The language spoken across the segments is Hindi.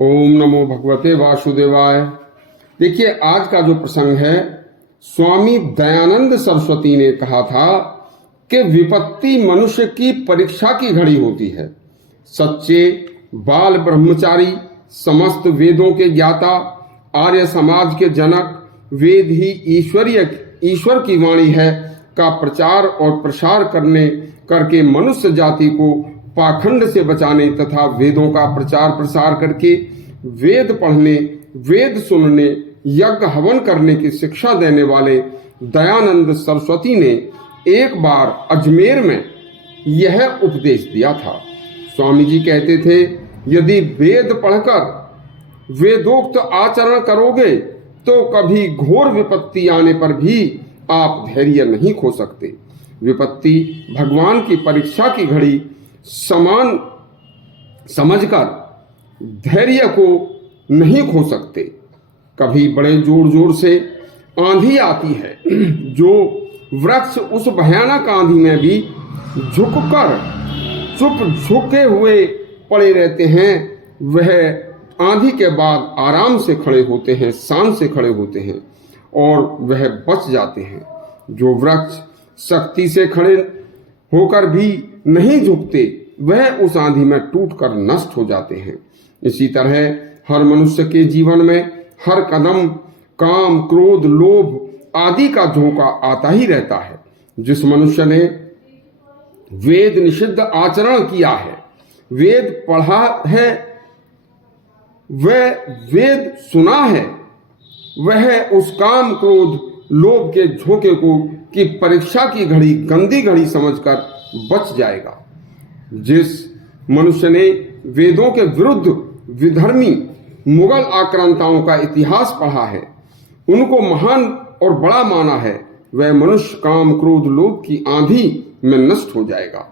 ओम नमो भगवते वासुदेवाय। देखिए, आज का जो प्रसंग है, स्वामी दयानंद सरस्वती ने कहा था कि विपत्ति मनुष्य की परीक्षा की घड़ी होती है। सच्चे बाल ब्रह्मचारी, समस्त वेदों के ज्ञाता, आर्य समाज के जनक, वेद ही ईश्वर की वाणी है का प्रचार और प्रसार करके मनुष्य जाति को पाखंड से बचाने तथा वेदों का प्रचार प्रसार करके वेद पढ़ने, वेद सुनने, यज्ञ हवन करने की शिक्षा देने वाले दयानंद सरस्वती ने एक बार अजमेर में यह उपदेश दिया था। स्वामी जी कहते थे, यदि वेद पढ़कर वेदोक्त आचरण करोगे तो कभी घोर विपत्ति आने पर भी आप धैर्य नहीं खो सकते। विपत्ति भगवान की परीक्षा की घड़ी समान समझकर धैर्य को नहीं खो सकते। कभी बड़े जोर जोर से आंधी आती है, जो वृक्ष उस भयानक आंधी में भी झुककर झुके हुए पड़े रहते हैं, वह आंधी के बाद आराम से खड़े होते हैं, शान से खड़े होते हैं और वह बच जाते हैं। जो वृक्ष शक्ति से खड़े होकर भी नहीं झुकते, वह उस आंधी में टूटकर नष्ट हो जाते हैं। इसी तरह हर मनुष्य के जीवन में हर कदम काम, क्रोध, लोभ आदि का झोंका आता ही रहता है। जिस मनुष्य ने वेद निषिद्ध आचरण किया है, वेद पढ़ा है, वह वेद सुना है, वह उस काम, क्रोध, लोभ के झोंके की परीक्षा की घड़ी गंदी घड़ी समझकर बच जाएगा। जिस मनुष्य ने वेदों के विरुद्ध विधर्मी मुगल आक्रांताओं का इतिहास पढ़ा है, उनको महान और बड़ा माना है, वह मनुष्य काम, क्रोध, लोभ की आंधी में नष्ट हो जाएगा।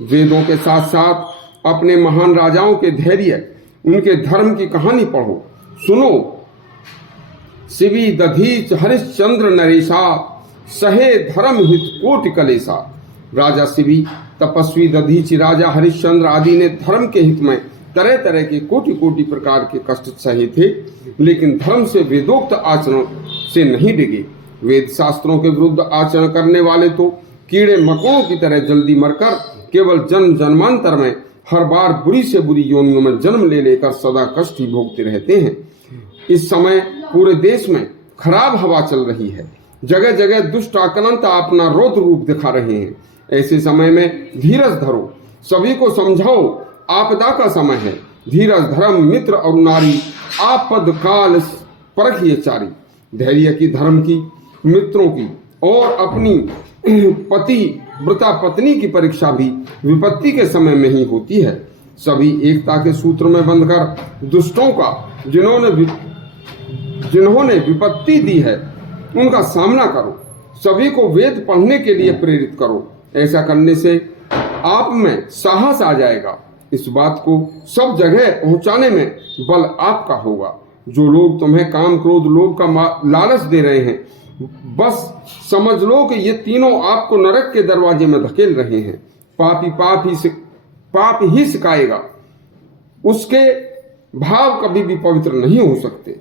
वेदों के साथ साथ अपने महान राजाओं के धैर्य, उनके धर्म की कहानी पढ़ो, सुनो। शिवी दधीच हरिश्चंद्र नरेशा, सहे धर्म हित कोटि कलेसा। राजा शिवी, तपस्वी दधीच, राजा हरिश्चंद्र आदि ने धर्म के हित में तरह तरह के कोटि कोटि प्रकार के कष्ट सहे थे, लेकिन धर्म से वेदोक्त आचरण से नहीं डिगे। वेद शास्त्रों के विरुद्ध आचरण करने वाले तो कीड़े मकोड़ों की तरह जल्दी मरकर केवल जन्म जन्मांतर में हर बार बुरी से बुरी योनियों में जन्म ले लेकर सदा कष्ट ही भोगते रहते हैं। इस समय पूरे देश में खराब हवा चल रही है, जगह जगह दुष्ट आक्रांता अपना रौद्र रूप दिखा रहे हैं। ऐसे समय में धीरज धरो, सभी को समझाओ, आपदा का समय है। धीरज धर्म मित्र और नारी, आपद काल परखिए चारी। धैर्य की, धर्म की, मित्रों की और अपनी पति व्रता पत्नी की परीक्षा भी विपत्ति के समय में ही होती है। सभी एकता के सूत्र में बंधकर दुष्टों का, जिन्होंने विपत्ति दी है, उनका सामना करो। सभी को वेद पढ़ने के लिए प्रेरित करो। ऐसा करने से आप में साहस आ जाएगा। इस बात को सब जगह पहुंचाने में बल आपका होगा। जो लोग तुम्हें काम, क्रोध, लोभ का लालच दे रहे हैं, बस समझ लो कि ये तीनों आपको नरक के दरवाजे में धकेल रहे हैं। पापी पाप ही सिखाएगा, उसके भाव कभी भी पवित्र नहीं हो सकते।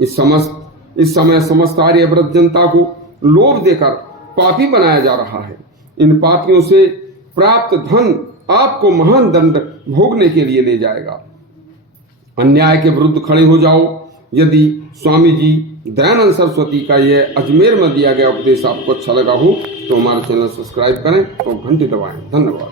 इस समय समस्त आर्यव्रत जनता को लोभ देकर पापी बनाया जा रहा है। इन पापियों से प्राप्त धन आपको महान दंड भोगने के लिए ले जाएगा। अन्याय के विरुद्ध खड़े हो जाओ। यदि स्वामी जी दयानंद सरस्वती का यह अजमेर में दिया गया उपदेश आपको अच्छा लगा हो तो हमारे चैनल सब्सक्राइब करें और घंटी दबाएं। धन्यवाद।